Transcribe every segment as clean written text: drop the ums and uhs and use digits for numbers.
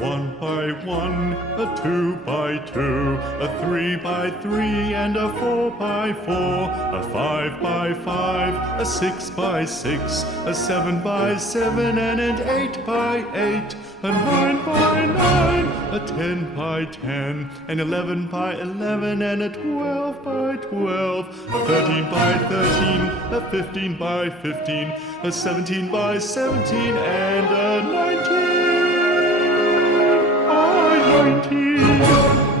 1 by 1, a 2 by 2, a 3 by 3, and a 4 by 4, a 5 by 5, a 6 by 6, a 7 by 7, and an 8 by 8, a 9 by 9, a 10 by 10, an 11 by 11, and a 12 by 12, a 13 by 13, a 15 by 15, a 17 by 17, and a 19 by 19.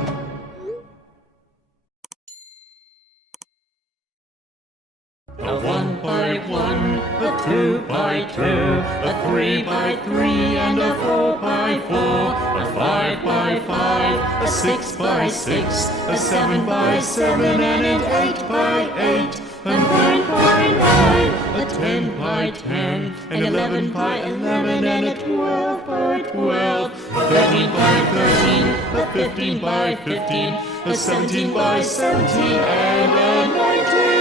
A 1 by 1, a 2 by 2, a 3 by 3, and a 4 by 4, a 5 by 5, a 6 by 6, a 7 by 7, and an 8 by 8, a 9 by 9, a 10 by 10, an 11 by 11, and a 12 by 12, a 13 by 13, a 15 by 15, a 17 by 17, and a 19.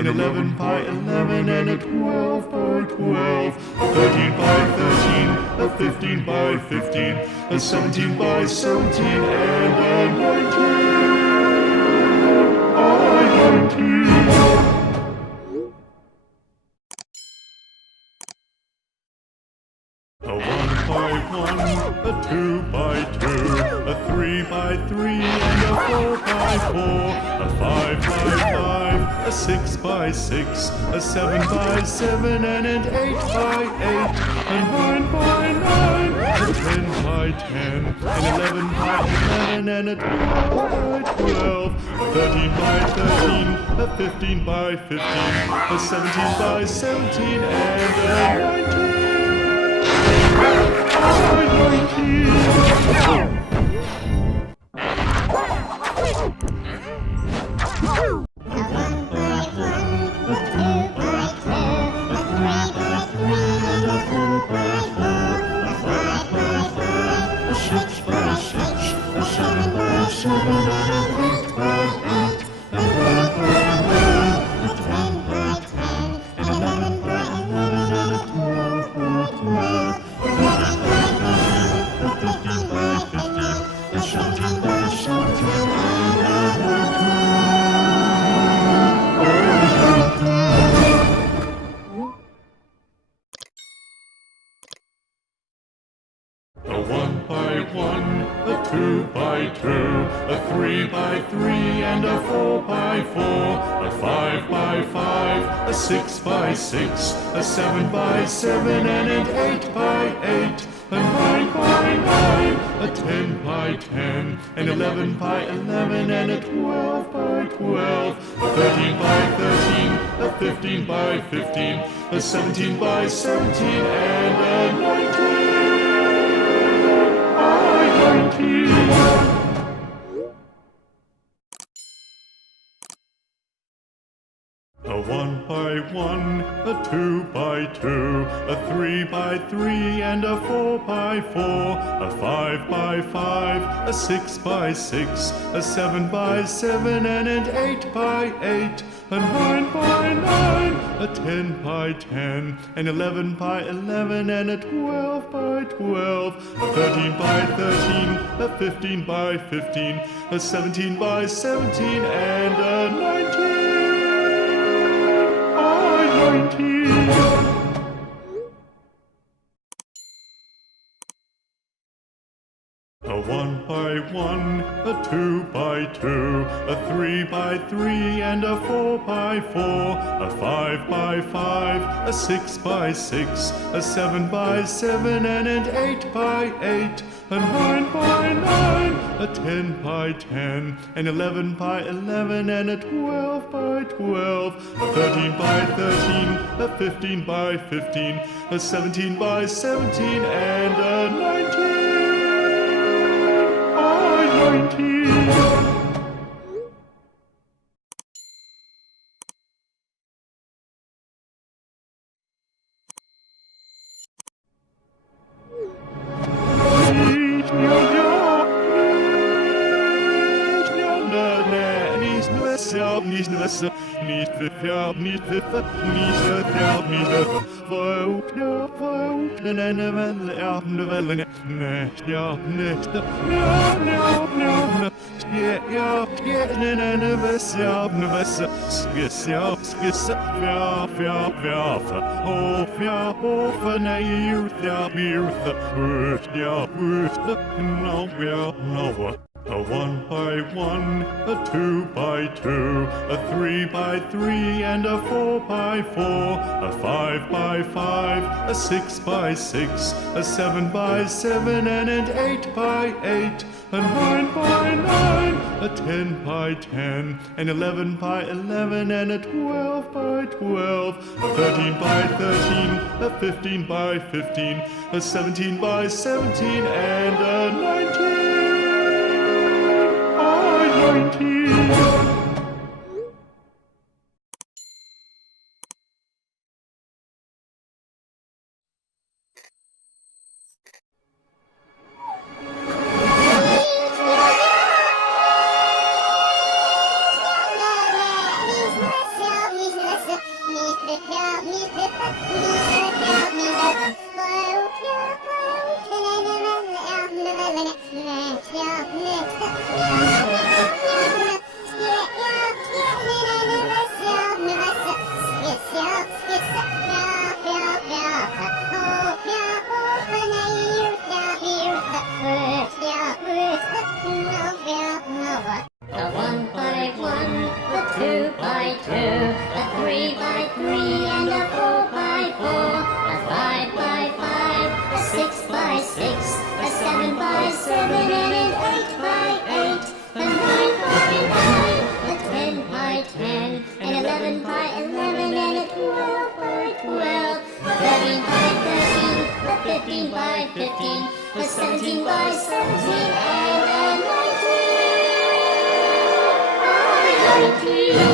An 11 by 11 and a 12 by 12, a 13 by 13, a 15 by 15, a 17 by 17, and a 19 by 19. 1, a 2 by 2, a 3 by 3, and a 4 by 4, a 5 by 5, a 6 by 6, a 7 by 7, and an 8 by 8, a 9 by 9, a 10 by 10, an 11 by 11, and a 12 by 12, a 13 by 13, a 15 by 15, a 17 by 17, and a 19. A 1 by 1, a 2 by 2, a 3 by 3, and a 4 by 4, a 5 by 5, a 6 by 6, a 7 by 7, and an 8 by 8, a 9 by 9, a 10 by 10, an 11 by 11, and a 12 by 12, a 13 by 13, a 15 by 15, a 17 by 17, and a 19. A 1 by 1, a 2 by 2, a 3 by 3, and a 4 by 4, a 5 by 5, a 6 by 6, a 7 by 7, and an 8 by 8, a 9 by 9, a 10 by 10, an 11 by 11, and a 12 by 12, a 13 by 13, a 15 by 15, a 17 by 17, and a 19. A 1 by 1, a 2 by 2, a 3 by 3, and a 4 by 4, a 5 by 5, a 6 by 6, a 7 by 7, and an 8 by 8, a 9 by 9, a 10 by 10, an 11 by 11, and a 12 by 12, a 13 by 13, a 15 by 15, a 17 by 17, and a 19. Nicht bewerb, nicht bewerb, nicht verwut, eine Welle, erbende Welle, nicht, ja, nicht, eine Wässer, erbende Wässer, skiss, A 1 by 1, a 2 by 2, a 3 by 3, and a 4 by 4, a 5 by 5, a 6 by 6, a 7 by 7, and an 8 by 8, a 9 by 9, a 10 by 10, an 11 by 11, and a 12 by 12, a 13 by 13, a 15 by 15, a 17 by 17, and a 19. by 2, a 3 by 3 and a 4 by 4, a 5 by 5, a 6 by 6, a 7 by 7 and an 8 by 8, a 9 by 9, a 10 by 10, an 11 by 11 and a 12 by 12, a 13 by 13, a 15 by 15, a 17 by 17 and a 19 by 19.